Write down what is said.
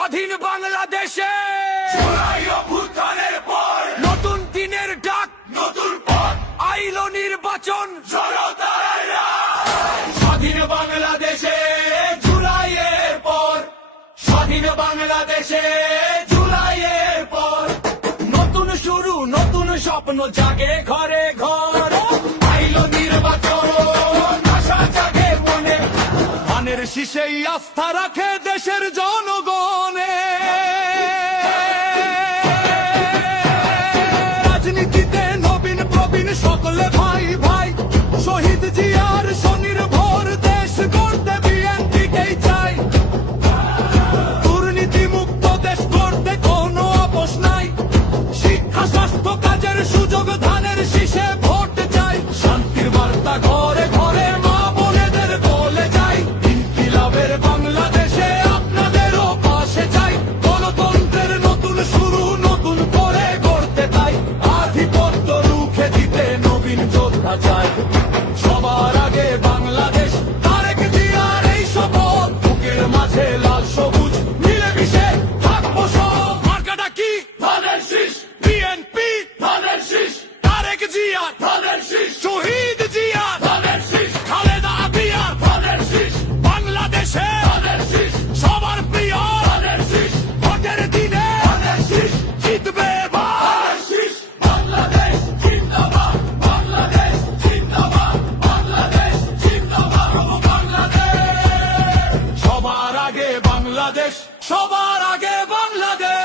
স্বাধীন বাংলাদেশে জুলাই অভ্যুত্থানের পর নতুন দিনের ডাক, নতুন পথ আইল নির্বাচন, জনতার রায়। স্বাধীন বাংলাদেশে জুলাইয়ের পর, স্বাধীন বাংলাদেশে জুলাইয়ের পর নতুন শুরু, নতুন স্বপ্ন জাগে ঘরে ঘর। আইল নির্বাচন, আশা জাগে মনে, ধানের শীষেই আস্থা রাখে দেশের জনগণে। রাজনীতিতে নবীন প্রবীণ সকলে ভাই ভাই, শহীদ জিয়ার স্বনির্ভর দেশ গড়তে বিএনপিকেই চাই। দুর্নীতি মুক্ত দেশ গড়তে কোনো আপোষ নাই, শিক্ষা স্বাস্থ্য কাজের সুযোগ ধানের শীষে ভোট চাই। শান্তির বার্তা ঘরে ঘরে মা বোনেদের বলে যাই, ইনকিলাবের বাংলাদেশে আপনাদেরও পাশে চাই। গণতন্ত্রের নতুন শুরু নতুন করে গড়তে চাই, আধিপত্য রুখে দিতে নবীন যোদ্ধা চাই। সবার আগে বাংলাদেশ, তারেক জিয়ার এই শপথ, বুকের মাঝে লাল সবুজ মিলেমিশে থাকবো সব। মার্কাটা কি? ধানের শীষ, বিএনপি, ধানের শীষ, তারেক জিয়া, ধানের শীষ, শহীদ জিয়া, ধানের শীষ, খালেদা জিয়া, ধানের শীষ, বাংলাদেশে ধানের শীষ, সবার প্রিয় ধানের শীষ, ভোটের দিনে ধানের শীষ, জিতবে এবার। ধানের শীষ। বাংলাদেশ জিন্দাবাদ, বাংলাদেশ জিন্দাবাদ, বাংলাদেশ জিন্দাবাদ, বাংলাদেশ। সবার আগে বাংলাদেশ, সবার আগে বাংলাদেশ।